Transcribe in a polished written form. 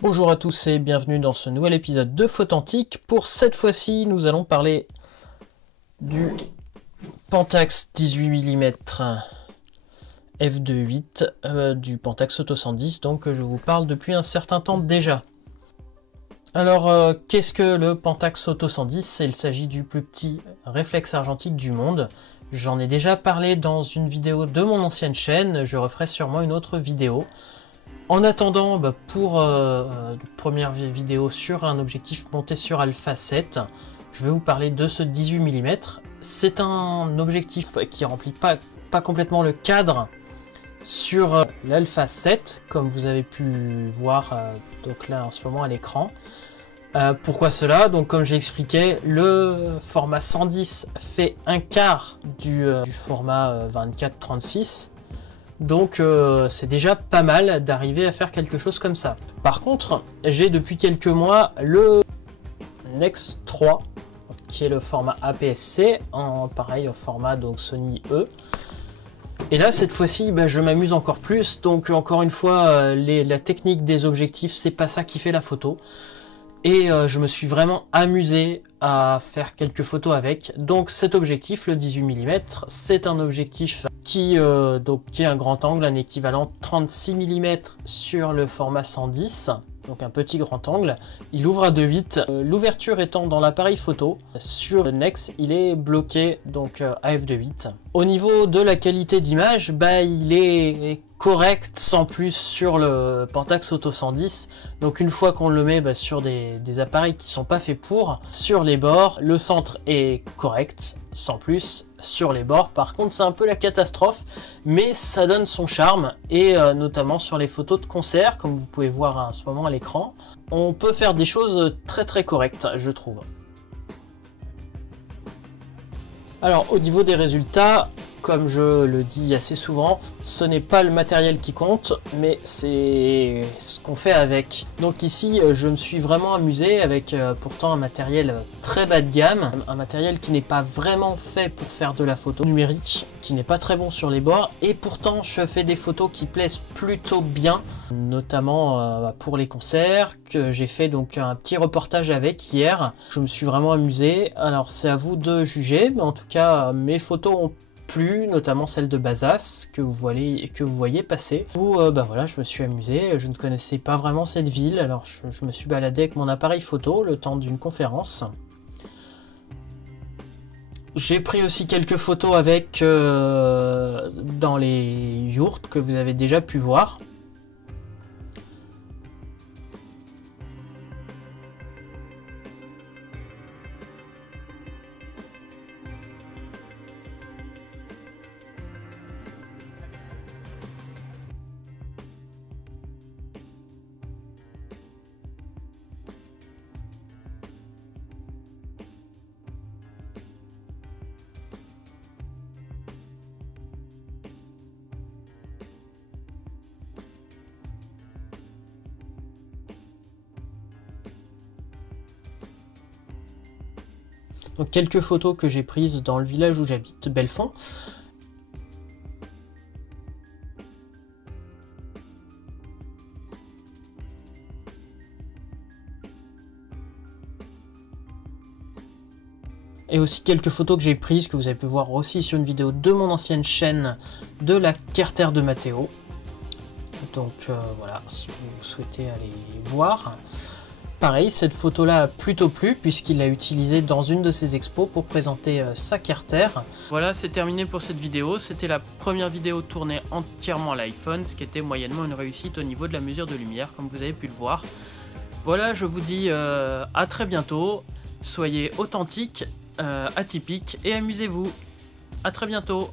Bonjour à tous et bienvenue dans ce nouvel épisode de Photantique. Pour cette fois-ci, nous allons parler du Pentax 18 mm f2.8 du Pentax Auto 110, donc je vous parle depuis un certain temps déjà. Alors, qu'est-ce que le Pentax Auto 110? Il s'agit du plus petit réflexe argentique du monde. J'en ai déjà parlé dans une vidéo de mon ancienne chaîne, je referai sûrement une autre vidéo. En attendant, pour première vidéo sur un objectif monté sur Alpha 7, je vais vous parler de ce 18 mm. C'est un objectif qui remplit pas complètement le cadre sur l'Alpha 7, comme vous avez pu voir donc là en ce moment à l'écran. Pourquoi cela? Donc comme j'ai expliqué, le format 110 fait un quart du format 24-36. Donc c'est déjà pas mal d'arriver à faire quelque chose comme ça. Par contre, j'ai depuis quelques mois le Nex 3, qui est le format APS-C, pareil au format donc Sony E. Et là, cette fois-ci, je m'amuse encore plus. Donc encore une fois, la technique des objectifs, c'est pas ça qui fait la photo. Et je me suis vraiment amusé à faire quelques photos avec. Donc cet objectif, le 18 mm, c'est un objectif qui est un grand angle, un équivalent 36 mm sur le format 110. Donc un petit grand angle, il ouvre à 2.8, l'ouverture étant dans l'appareil photo. Sur le Nex, il est bloqué donc à f2.8. Au niveau de la qualité d'image, il est correct sans plus sur le Pentax Auto 110. Donc une fois qu'on le met sur des appareils qui sont pas faits pour, sur les bords, le centre est correct sans plus. Sur les bords, par contre, c'est un peu la catastrophe, mais ça donne son charme, et notamment sur les photos de concert, comme vous pouvez voir à ce moment à l'écran, on peut faire des choses très très correctes, je trouve. Alors, au niveau des résultats, comme je le dis assez souvent, ce n'est pas le matériel qui compte, mais c'est ce qu'on fait avec. Donc ici, je me suis vraiment amusé avec pourtant un matériel très bas de gamme, un matériel qui n'est pas vraiment fait pour faire de la photo numérique, qui n'est pas très bon sur les bords, et pourtant je fais des photos qui plaisent plutôt bien, notamment pour les concerts, que j'ai fait donc un petit reportage avec hier. Je me suis vraiment amusé, alors c'est à vous de juger, mais en tout cas mes photos ont plu, notamment celle de Bazas que vous voyez passer, où voilà, je me suis amusé. Je ne connaissais pas vraiment cette ville, alors je me suis baladé avec mon appareil photo le temps d'une conférence. J'ai pris aussi quelques photos avec dans les yurts que vous avez déjà pu voir. Donc quelques photos que j'ai prises dans le village où j'habite, Belfond. Et aussi quelques photos que j'ai prises, que vous avez pu voir aussi sur une vidéo de mon ancienne chaîne de la Carter de Matteo. Donc voilà, si vous souhaitez aller voir. Pareil, cette photo-là a plutôt plu puisqu'il l'a utilisée dans une de ses expos pour présenter sa Carter. Voilà, c'est terminé pour cette vidéo. C'était la première vidéo tournée entièrement à l'iPhone, ce qui était moyennement une réussite au niveau de la mesure de lumière, comme vous avez pu le voir. Voilà, je vous dis à très bientôt. Soyez authentiques, atypiques et amusez-vous. À très bientôt.